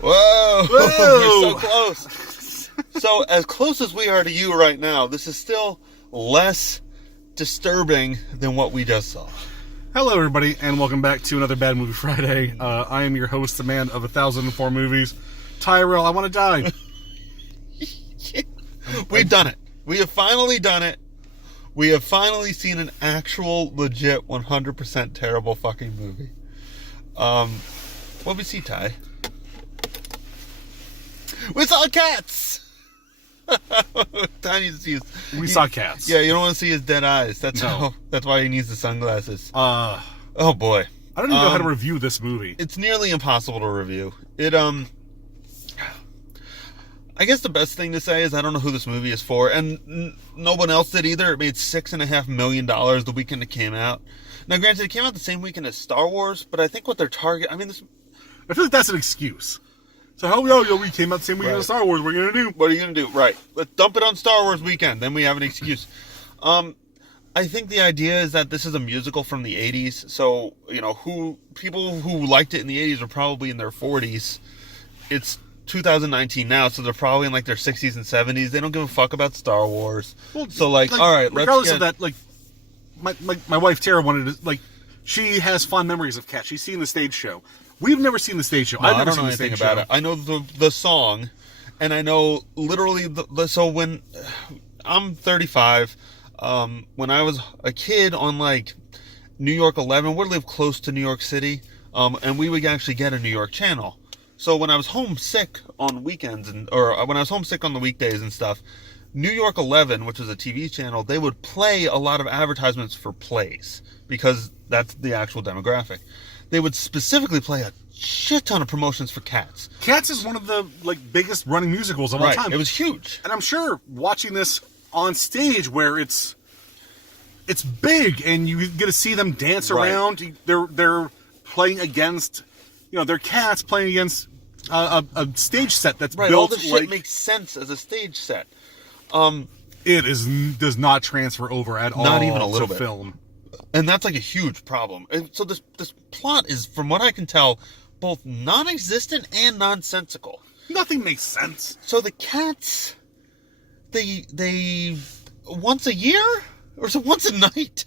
Whoa! Whoa! We're so close. So, as close as we are to you right now, this is still less disturbing than what we just saw. Hello, everybody, and welcome back to another Bad Movie Friday. I am your host, the man of 1,004 movies, Tyrell. I want to die. We've done it. We have finally done it. We have finally seen an actual, legit, 100% terrible fucking movie. What we see, Ty? We saw cats! Ty needs to see his... We saw cats. Yeah, you don't want to see his dead eyes. That's why he needs the sunglasses. Oh, boy. I don't even know how to review this movie. It's nearly impossible to review. I guess the best thing to say is I don't know who this movie is for, and no one else did either. It made $6.5 million the weekend it came out. Now, granted, it came out the same weekend as Star Wars, but I think what they're I feel like that's an excuse. So we came out the same weekend as Star Wars. What are you gonna do? What are you gonna do? Right. Let's dump it on Star Wars weekend. Then we have an excuse. I think the idea is that this is a musical from the 80s. So, people who liked it in the 80s are probably in their 40s. It's 2019 now, so they're probably in like their 60s and 70s. They don't give a fuck about Star Wars. Well, so all right, regardless of that, my wife Tara wanted to, she has fond memories of Cats. She's seen the stage show. We've never seen the stage show. No, I've never seen the stage about show. it. I know the song, and I know literally so when I'm 35, when I was a kid on New York 11, we live close to New York City, and we would actually get a New York channel. So when I was homesick on weekends or when I was homesick on the weekdays and stuff, New York 11, which is a TV channel, they would play a lot of advertisements for plays because that's the actual demographic. They would specifically play a shit ton of promotions for Cats. Cats is one of the biggest running musicals of all time. It was huge. And I'm sure watching this on stage where it's big and you get to see them dance around. They're playing against, they're cats playing against a stage set that's built. All this shit makes sense as a stage set. It does not transfer over at all. Not even a little to bit. Film. And that's a huge problem. And so this plot is, from what I can tell, both non-existent and nonsensical. Nothing makes sense. So the cats, they once a year or so once a night.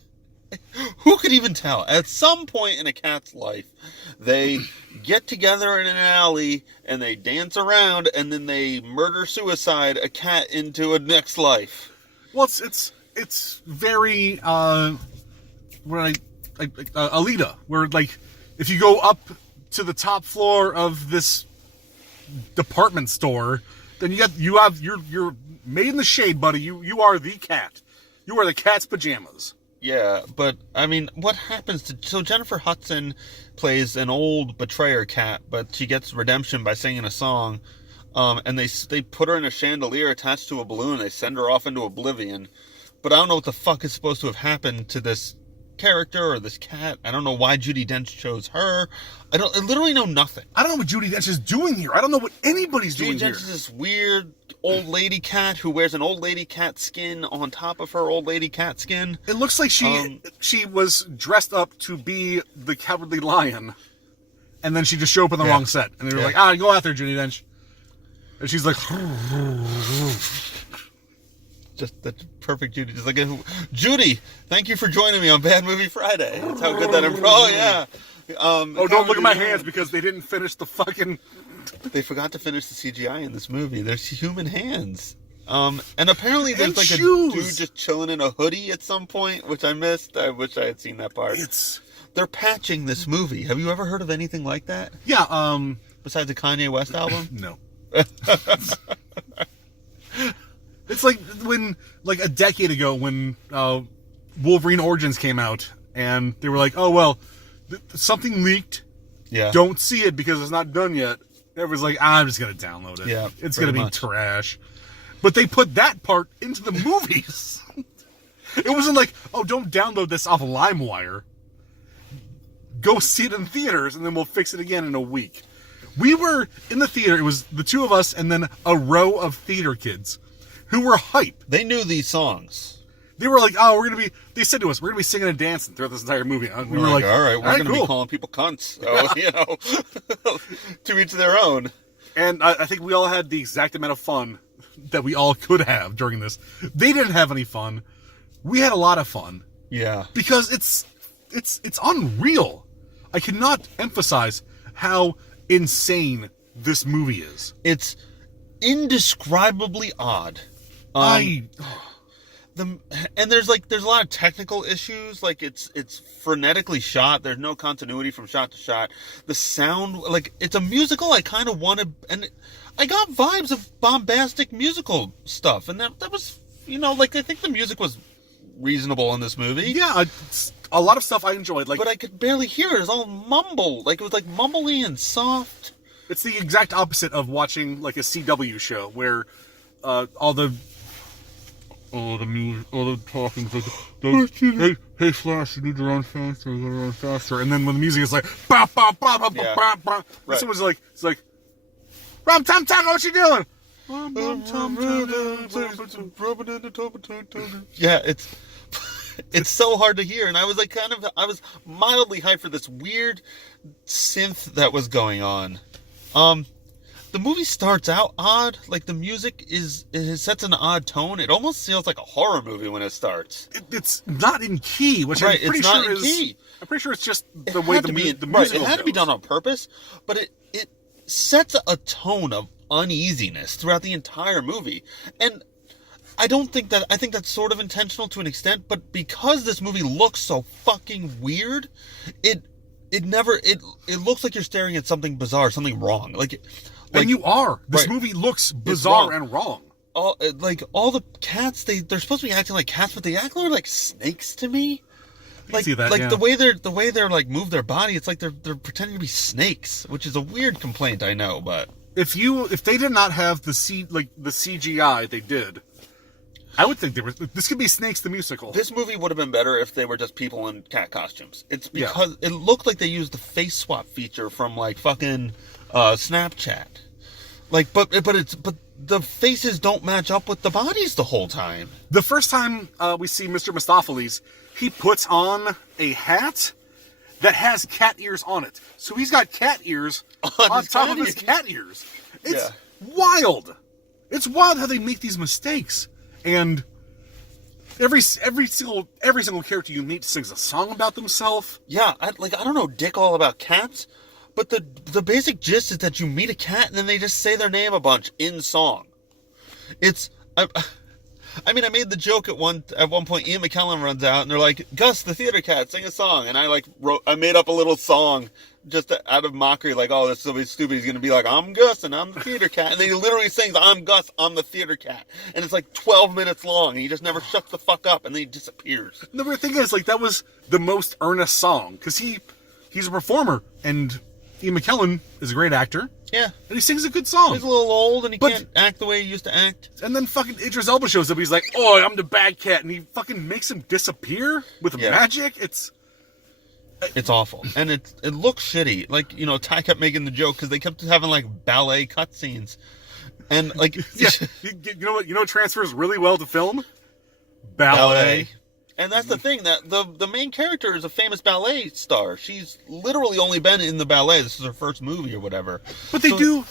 Who could even tell? At some point in a cat's life, they get together in an alley and they dance around and then they murder-suicide a cat into a next life. Well, it's very Alita, where if you go up to the top floor of this department store, then you're made in the shade, buddy. You are the cat. You are the cat's pajamas. Yeah, but, what happens so Jennifer Hudson plays an old betrayer cat, but she gets redemption by singing a song, and they put her in a chandelier attached to a balloon, they send her off into oblivion, but I don't know what the fuck is supposed to have happened to this character or this cat. I don't know why Judi Dench chose her. I literally know nothing. I don't know what Judi Dench is doing here. I don't know what anybody's doing here. Judi Dench is this weird old lady cat who wears an old lady cat skin on top of her old lady cat skin. It looks like she was dressed up to be the Cowardly Lion, and then she just showed up in the wrong set. And they were like, go out there, Judi Dench. And she's like... Just the perfect Judy. Just Judy, thank you for joining me on Bad Movie Friday. That's how good that improv. Oh, yeah. Don't look at my hands because they didn't finish the fucking... They forgot to finish the CGI in this movie. There's human hands. And apparently there's a dude just chilling in a hoodie at some point, which I missed. I wish I had seen that part. They're patching this movie. Have you ever heard of anything like that? Yeah. Besides the Kanye West album? No. It's like when, a decade ago when Wolverine Origins came out, and they were like, oh, well, something leaked. Yeah. Don't see it because it's not done yet. Everyone's like, I'm just going to download it. Yeah, it's going to be trash. But they put that part into the movies. It wasn't like, oh, don't download this off LimeWire. Go see it in theaters, and then we'll fix it again in a week. We were in the theater. It was the two of us and then a row of theater kids who were hype. They knew these songs. They were like, oh, they said to us, we're going to be singing and dancing throughout this entire movie. We were like, all right, we're going to be calling people cunts. So, to each their own. And I think we all had the exact amount of fun that we all could have during this. They didn't have any fun. We had a lot of fun. Yeah. Because it's unreal. I cannot emphasize how insane this movie is. It's indescribably odd. And there's a lot of technical issues. Like it's frenetically shot. There's no continuity from shot to shot. The sound, like it's a musical. I kind of wanted, and I got vibes of bombastic musical stuff, and that was, I think the music was reasonable in this movie. Yeah, a lot of stuff I enjoyed. But I could barely hear it. It was all mumble. Like it was like mumbly and soft. It's the exact opposite of watching like a CW show where all the talking, like, hey Flash, you need to run faster, you gotta run faster. And then when the music is like, bah, bah, bah, bah, bah, bah, bah, right. Someone's like, it's like, Rum Tum Tum, what you doing? Yeah, it's so hard to hear, and I was like I was mildly hyped for this weird synth that was going on. The movie starts out odd, like the music it sets an odd tone. It almost feels like a horror movie when it starts. It's not in key, which right, I'm pretty it's sure not in is. key. I'm pretty sure it's just the way the music. Right, it had to be done on purpose, but it sets a tone of uneasiness throughout the entire movie, and I think that's sort of intentional to an extent, but because this movie looks so fucking weird, it looks like you're staring at something bizarre, something wrong. And you are. This right. movie looks bizarre and wrong. All the cats, they're supposed to be acting like cats, but they act like snakes to me. Like, see that, like yeah. the way they're like move their body, it's like they're pretending to be snakes, which is a weird complaint, I know, but if they did not have the CGI they did, I would think this could be Snakes the Musical. This movie would have been better if they were just people in cat costumes. It's because it looked like they used the face swap feature from like fucking Snapchat. Like, but the faces don't match up with the bodies the whole time. The first time we see Mr. Mistopheles, he puts on a hat that has cat ears on it. So he's got cat ears on top of his cat ears. It's wild. It's wild how they make these mistakes. And every single character you meet sings a song about themselves. Yeah, I don't know dick all about cats, but the basic gist is that you meet a cat and then they just say their name a bunch in song. I made the joke at one point. Ian McKellen runs out and they're like, "Gus, the theater cat, sing a song." And I made up a little song just out of mockery, like, "Oh, this will be stupid. He's gonna be like, I'm Gus and I'm the theater cat," and then he literally sings, "I'm Gus, I'm the theater cat," and it's like 12 minutes long, and he just never shuts the fuck up, and then he disappears. The weird thing is, like, that was the most earnest song because he's a performer, and Ian McKellen is a great actor. Yeah. And he sings a good song. He's a little old and he can't act the way he used to act. And then fucking Idris Elba shows up. He's like, "Oh, I'm the bad cat." And he fucking makes him disappear with magic. It's awful. And it looks shitty. Like, Ty kept making the joke because they kept having like ballet cutscenes. And like... yeah. You know what transfers really well to film? Ballet. And that's the thing, that the main character is a famous ballet star. She's literally only been in the ballet. This is her first movie or whatever. But they'll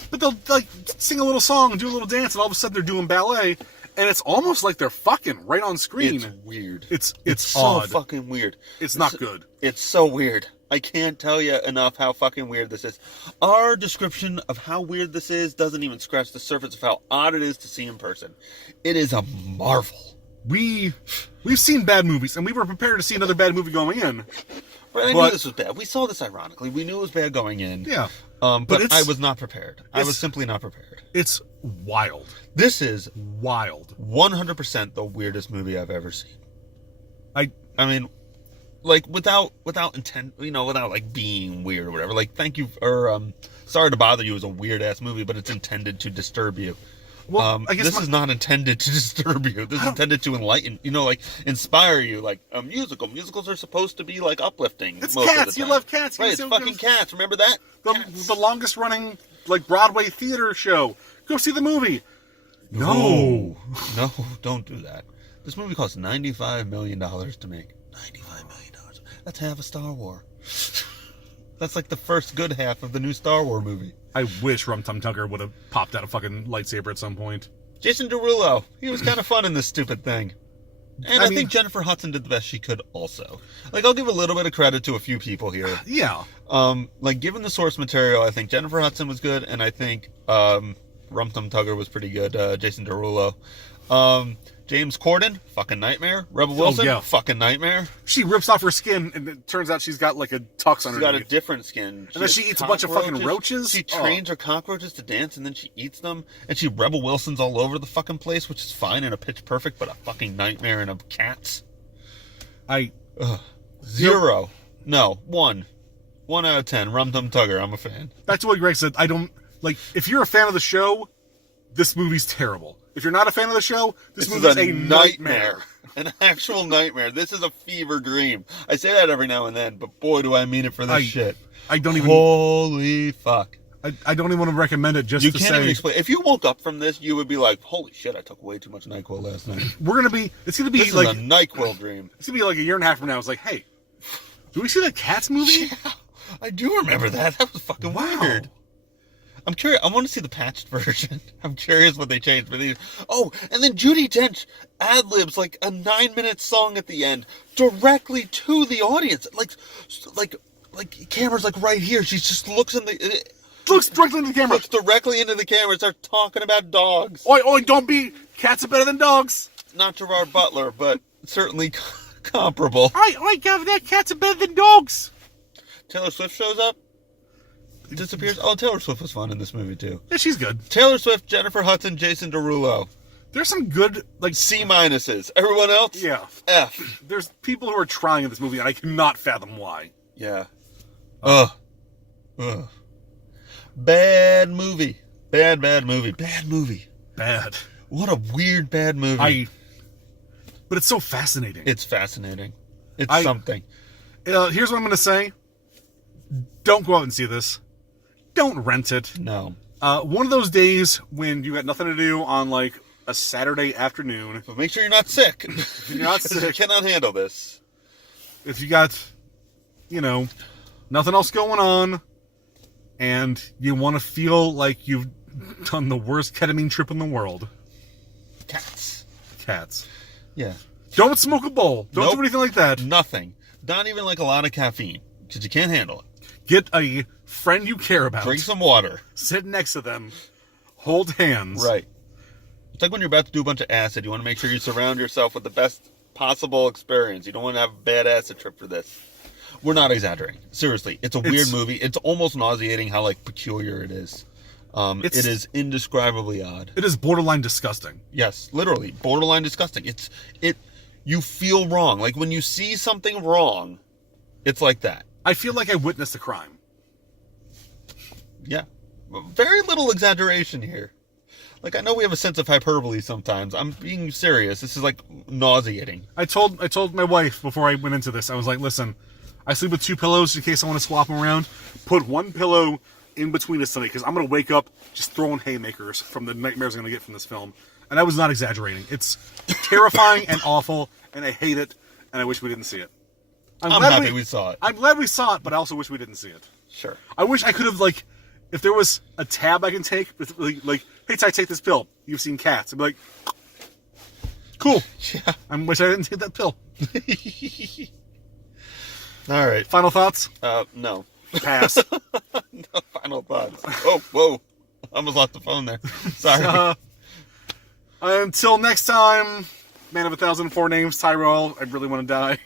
like sing a little song and do a little dance, and all of a sudden they're doing ballet, and it's almost like they're fucking right on screen. It's weird. It's so odd. fucking weird. It's not good. It's so weird. I can't tell you enough how fucking weird this is. Our description of how weird this is doesn't even scratch the surface of how odd it is to see in person. It is a marvel. We've seen bad movies, and we were prepared to see another bad movie going in. Right, I knew this was bad. We saw this ironically. We knew it was bad going in. Yeah. But I was not prepared. I was simply not prepared. It's wild. This is wild. 100% the weirdest movie I've ever seen. I mean, like, without intent, without like being weird or whatever. Like, thank you, or Sorry to Bother You is a weird ass movie, but it's intended to disturb you. Well, I guess this is not intended to disturb you. This is intended to enlighten, like inspire you. Like a musical. Musicals are supposed to be like uplifting. It's most Cats. Of the time. You love Cats. Right? It's fucking Cats. Remember that? The longest running like Broadway theater show. Go see the movie. No, don't do that. This movie cost $95 million to make. $95 million. That's half a Star Wars. That's like the first good half of the new Star Wars movie. I wish Rum Tum Tugger would have popped out a fucking lightsaber at some point. Jason Derulo, he was kind of fun in this stupid thing. And I think Jennifer Hudson did the best she could also. Like, I'll give a little bit of credit to a few people here. Yeah. Like, given the source material, I think Jennifer Hudson was good, and I think Rum Tum Tugger was pretty good, Jason Derulo. James Corden, fucking nightmare. Rebel Wilson, fucking nightmare. She rips off her skin, and it turns out she's got, like, a tux underneath. She's got a different skin. And then she eats a bunch of fucking roaches. She trains her cockroaches to dance, and then she eats them. And she Rebel Wilson's all over the fucking place, which is fine in a Pitch Perfect, but a fucking nightmare in a Cats. Zero. No, 1. 1 out of 10. Rum Tum Tugger, I'm a fan. Back to what Greg said, I don't... Like, if you're a fan of the show, this movie's terrible. If you're not a fan of the show, this movie's a nightmare. An actual nightmare. This is a fever dream. I say that every now and then, but boy, do I mean it for this shit. I don't even... Holy fuck. I don't even want to recommend it just to say... You can't even explain. If you woke up from this, you would be like, holy shit, I took way too much NyQuil last night. It's going to be this like... This is a NyQuil dream. It's going to be like a year and a half from now. It's like, hey, do we see that Cats movie? Yeah, I do remember that. That was fucking weird. I'm curious. I want to see the patched version. I'm curious what they changed. Oh, and then Judi Dench ad-libs like a 9-minute song at the end directly to the audience. Like camera's like right here. She just looks in the... Looks directly into the camera. Looks directly into the camera and starts talking about dogs. Oi, oi, don't be... Cats are better than dogs. Not Gerard Butler, but certainly comparable. Oi, Governor, cats are better than dogs. Taylor Swift shows up. Disappears. Oh, Taylor Swift was fun in this movie, too. Yeah, she's good. Taylor Swift, Jennifer Hudson, Jason Derulo. There's some good, like... C minuses. Everyone else? Yeah. F. There's people who are trying in this movie, and I cannot fathom why. Yeah. Ugh. Bad movie. Bad movie. Bad movie. Bad. What a weird bad movie. But it's so fascinating. It's fascinating. It's something. Here's what I'm going to say. Don't go out and see this. Don't rent it. No. One of those days when you got nothing to do on, like, a Saturday afternoon. But make sure you're not sick. If you're not sick. You cannot handle this. If you got, nothing else going on, and you want to feel like you've done the worst ketamine trip in the world. Cats. Yeah. Don't smoke a bowl. Don't do anything like that. Nothing. Not even like a lot of caffeine, because you can't handle it. Get a friend you care about. Drink some water. Sit next to them. Hold hands. Right. It's like when you're about to do a bunch of acid. You want to make sure you surround yourself with the best possible experience. You don't want to have a bad acid trip for this. We're not exaggerating. Seriously, it's a weird movie. It's almost nauseating how peculiar it is. It is indescribably odd. It is borderline disgusting. Yes, literally borderline disgusting. You feel wrong. Like when you see something wrong, it's like that. I feel like I witnessed a crime. Yeah. Very little exaggeration here. Like, I know we have a sense of hyperbole sometimes. I'm being serious. This is, nauseating. I told my wife before I went into this, I was like, listen, I sleep with 2 pillows in case I want to swap them around. Put 1 pillow in between us tonight, because I'm going to wake up just throwing haymakers from the nightmares I'm going to get from this film. And I was not exaggerating. It's terrifying and awful, and I hate it, and I wish we didn't see it. I'm happy we saw it. I'm glad we saw it, but I also wish we didn't see it. Sure. I wish I could have, if there was a tab I can take, hey, Ty, take this pill. You've seen Cats. I'd be like, cool. Yeah. I wish I didn't take that pill. All right. Final thoughts? No. Pass. No final thoughts. Oh, whoa. I almost lost the phone there. Sorry. Until next time, man of 1,004 names, Tyrell. I really want to die.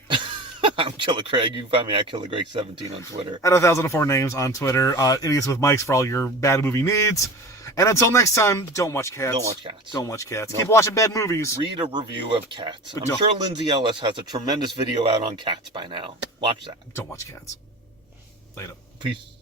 I'm Killer Craig. You can find me at KillerCraig17 on Twitter. At 1,004 names on Twitter. Idiots with Mics for all your bad movie needs. And until next time, don't watch Cats. Don't watch Cats. Don't watch Cats. Nope. Keep watching bad movies. Read a review of Cats. I'm sure Lindsay Ellis has a tremendous video out on Cats by now. Watch that. Don't watch Cats. Later. Peace.